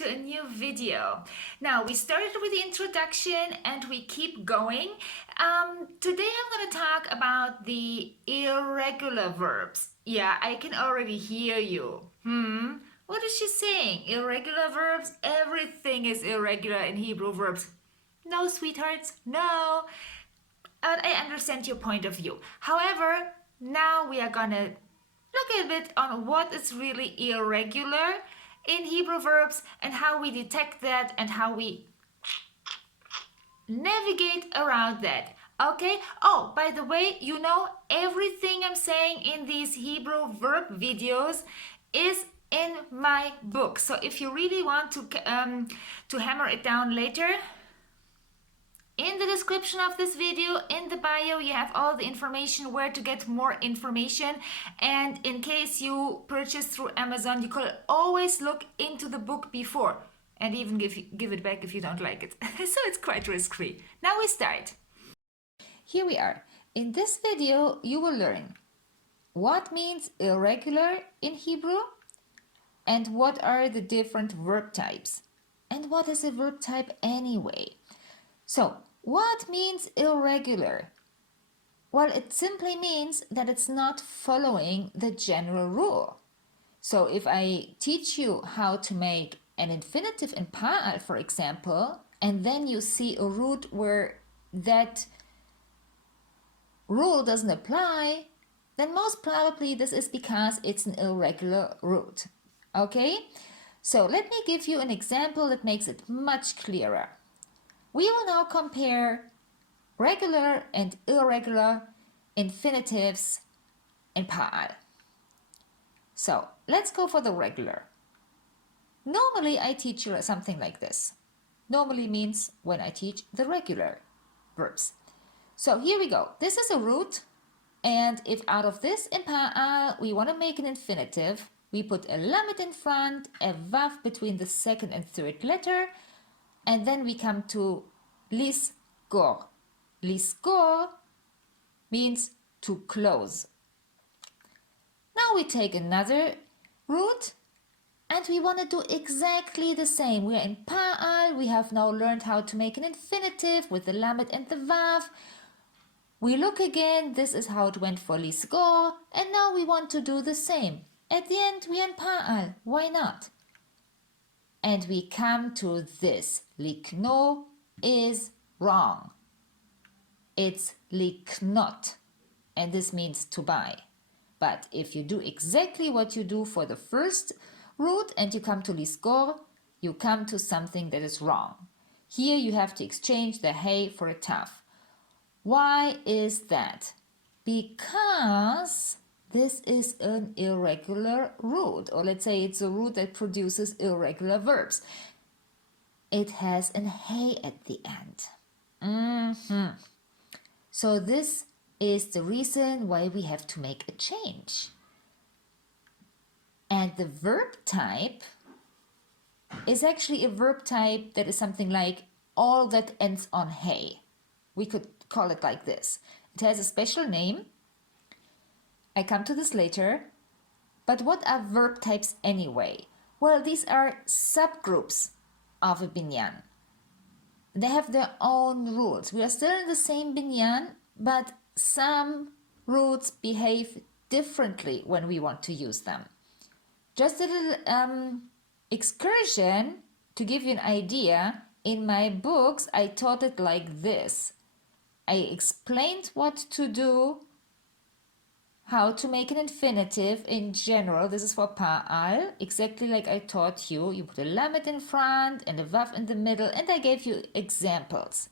to a new video. Now, we started with the introduction and we keep going. Today I'm going to talk about the irregular verbs. Yeah, I can already hear you. What is she saying? Irregular verbs? Everything is irregular in Hebrew verbs. No, sweethearts, no. I understand your point of view. However, now we are going to look a bit on what is really irregular in Hebrew verbs and how we detect that and how we navigate around that. Okay? Oh, by the way, you know, everything I'm saying in these Hebrew verb videos is in my book. So if you really want to hammer it down later, in the description of this video, in the bio, you have all the information where to get more information. And in case you purchase through Amazon, you could always look into the book before and even give it back if you don't like it. So it's quite risk-free. Now we start. Here we are. In this video, you will learn what means irregular in Hebrew and what are the different verb types. And what is a verb type anyway? So, what means irregular? Well, it simply means that it's not following the general rule. So if I teach you how to make an infinitive in pa'al, for example, and then you see a root where that rule doesn't apply, then most probably this is because it's an irregular root. Okay? So let me give you an example that makes it much clearer. We will now compare regular and irregular infinitives in pa'al. So let's go for the regular. Normally I teach you something like this. Normally means when I teach the regular verbs. So here we go. This is a root, and if out of this in pa'al we want to make an infinitive, we put a lamed in front, a vav between the second and third letter, and then we come to 𝐬𝐮𝐭. 𝐬𝐮𝐭 means to close. Now we take another root and we want to do exactly the same. We're in pa'al. We have now learned how to make an infinitive with the lamed and the vav. We look again. This is how it went for 𝐬𝐮𝐭. And now we want to do the same. At the end, we are in pa'al. Why not? And we come to this. 𝐿𝐼𝐾NO is wrong. It's 𝐿𝐼𝐾NOT, and this means to buy. But if you do exactly what you do for the first root and you come to 𝐬𝐮𝐭, you come to something that is wrong. Here you have to exchange the hey for a taf. Why is that? Because this is an irregular root, or let's say it's a root that produces irregular verbs. It has an hey at the end. So this is the reason why we have to make a change. And the verb type is actually a verb type that is something like all that ends on hey. We could call it like this. It has a special name. I come to this later. But what are verb types anyway? Well, these are subgroups of a binyan. They have their own rules. We are still in the same binyan, but some roots behave differently when we want to use them. Just a little excursion to give you an idea. In my books, I taught it like this. I explained what to do, how to make an infinitive in general. This is for pa'al, exactly like I taught you. You put a lamed in front and a vav in the middle, and I gave you examples.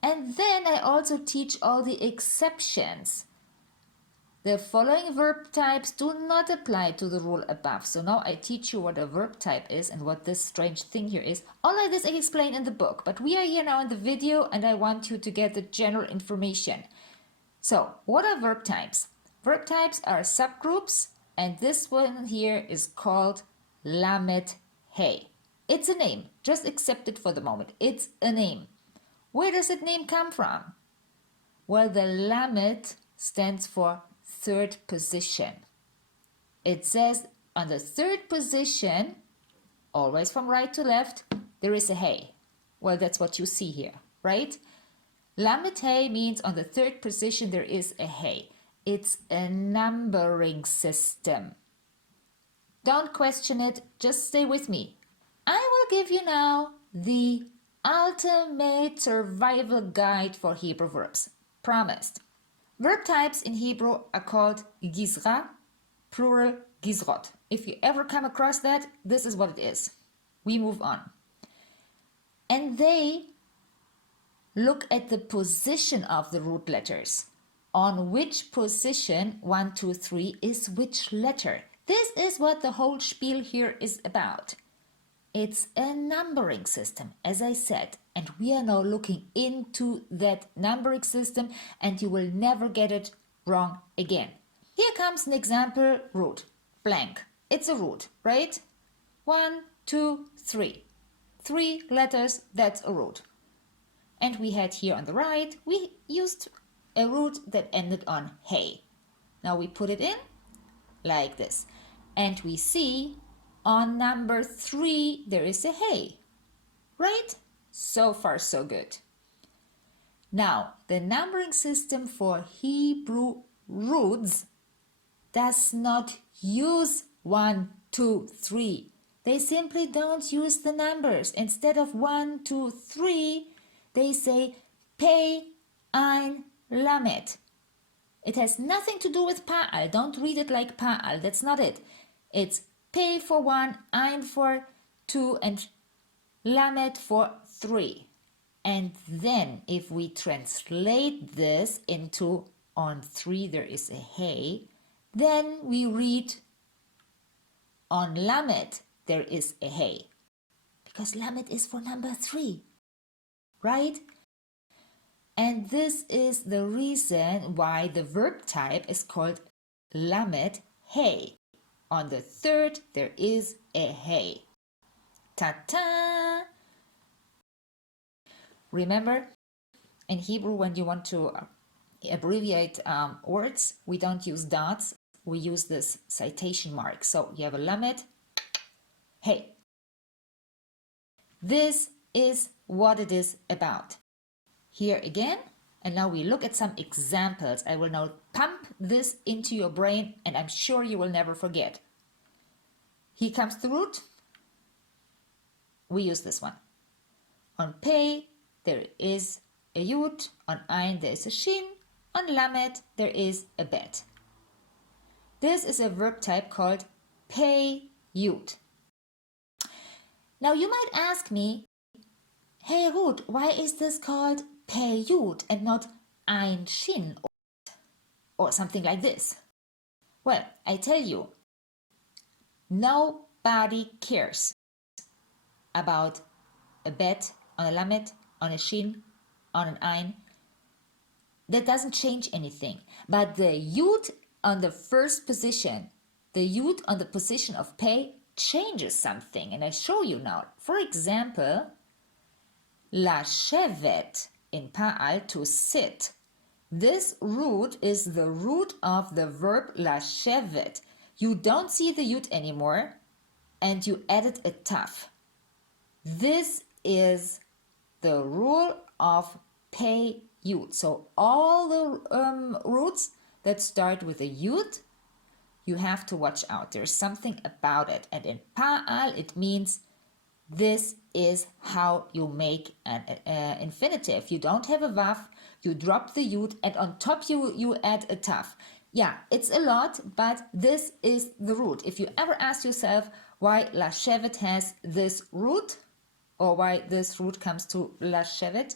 And then I also teach all the exceptions. The following verb types do not apply to the rule above. So now I teach you what a verb type is and what this strange thing here is. All of this I explain in the book, but we are here now in the video and I want you to get the general information. So what are verb types? Verb types are subgroups, and this one here is called lamed hey. It's a name. Just accept it for the moment. It's a name. Where does that name come from? Well, the lamed stands for third position. It says on the third position always from right to left, there is a hey. Well, that's what you see here, right? Lamed hey means on the third position there is a hey. It's a numbering system. Don't question it, just stay with me. I will give you now the ultimate survival guide for Hebrew verbs. Promised. Verb types in Hebrew are called Gizrah, plural Gizrot. If you ever come across that, this is what it is. We move on. And they look at the position of the root letters. On which position 1, 2, 3 is which letter. This is what the whole spiel here is about. It's a numbering system, as I said, and we are now looking into that numbering system, and you will never get it wrong again. Here comes an example root, blank. It's a root, right? 1, 2, 3. 3 letters, that's a root. And we had here on the right, we used a root that ended on hey. Now we put it in like this. And we see on number 3 there is a hey. Right? So far so good. Now the numbering system for Hebrew roots does not use 1, 2, 3. They simply don't use the numbers. Instead of 1, 2, 3, they say pei, ein, lamet. It has nothing to do with pa'al. Don't read it like pa'al. That's not it. It's pei for 1, ein for 2, and lamet for 3. And then if we translate this into on 3 there is a hey, then we read on lamet there is a hey. Because lamet is for number 3. Right? And this is the reason why the verb type is called lamed hey. On the third, there is a hey. Ta-ta! Remember, in Hebrew, when you want to abbreviate words, we don't use dots. We use this citation mark. So you have a lamed hey. This is what it is about. Here again, and now we look at some examples. I will now pump this into your brain, and I'm sure you will never forget. Here comes the root. We use this one. On pei, there is a yud. On ein, there is a shin. On lamet, there is a bet. This is a verb type called pei yud. Now you might ask me, hey Ruth, why is this called pei yud and not ein shin or something like this? Well, I tell you, nobody cares about a bet on a lamet, on a shin, on an ein. That doesn't change anything. But the yud on the first position, the yud on the position of pei changes something, and I show you now. For example, lashevet in pa'al, to sit. This root is the root of the verb lashevet. You don't see the yud anymore, and you added a taf. This is the rule of pei yud. So all the roots that start with a yud, you have to watch out. There's something about it. And in pa'al, it means this is how you make an infinitive. You don't have a vav, you drop the yud, and on top you add a taf. Yeah, it's a lot, but this is the root. If you ever ask yourself why lashevet has this root, or why this root comes to lashevet,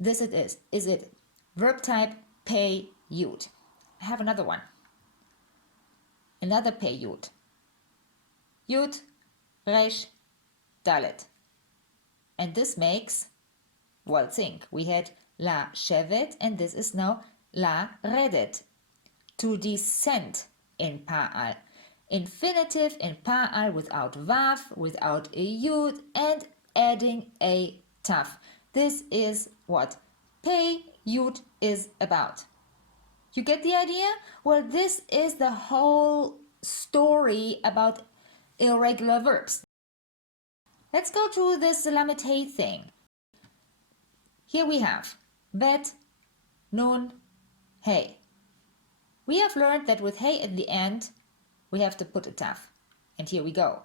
this it is. Is it verb type pei yud? I have another one. Another pei yud. Yud, resh, dalet. And this makes, well, think. We had la shevet, and this is now la redet. To descend in pa'al. Infinitive in pa'al without vav, without a yud, and adding a taf. This is what pei yud is about. You get the idea? Well, this is the whole story about irregular verbs. Let's go through this lamed hey thing. Here we have bet, nun, hey. We have learned that with hey at the end, we have to put a taf. And here we go.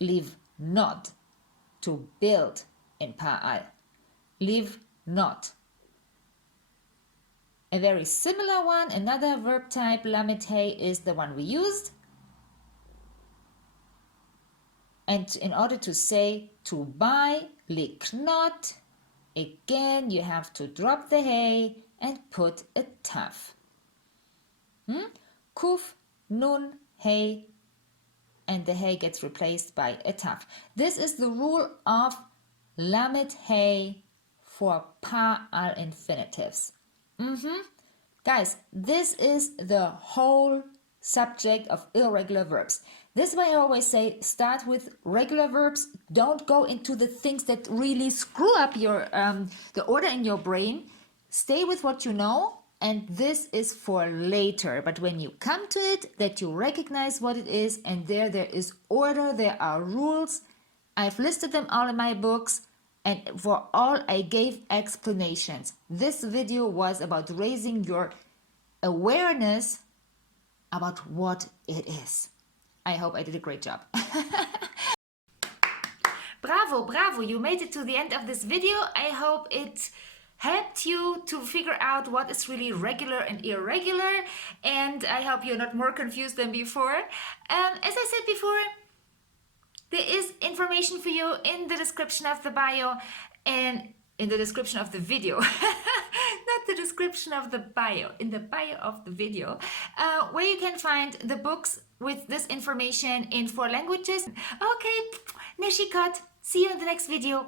Live not, to build in pa'al. Live not. A very similar one, another verb type, lamed hey, is the one we used. And in order to say to buy, liknot, again you have to drop the hey and put a taf. Kuf, nun, hey, and the hey gets replaced by a taf. This is the rule of lamed hey for pa'al infinitives. Guys, this is the whole subject of irregular verbs. This is why I always say start with regular verbs. Don't go into the things that really screw up your the order in your brain. Stay with what you know, and this is for later. But when you come to it, that you recognize what it is, and there is order, there are rules. I've listed them all in my books. And for all, I gave explanations. This video was about raising your awareness about what it is. I hope I did a great job. Bravo, bravo, you made it to the end of this video. I hope it helped you to figure out what is really regular and irregular. And I hope you're not more confused than before. As I said before, there is information for you in the description of the bio and in the description of the video. Not the description of the bio, in the bio of the video, where you can find the books with this information in 4 languages. Okay, Neshikot, see you in the next video.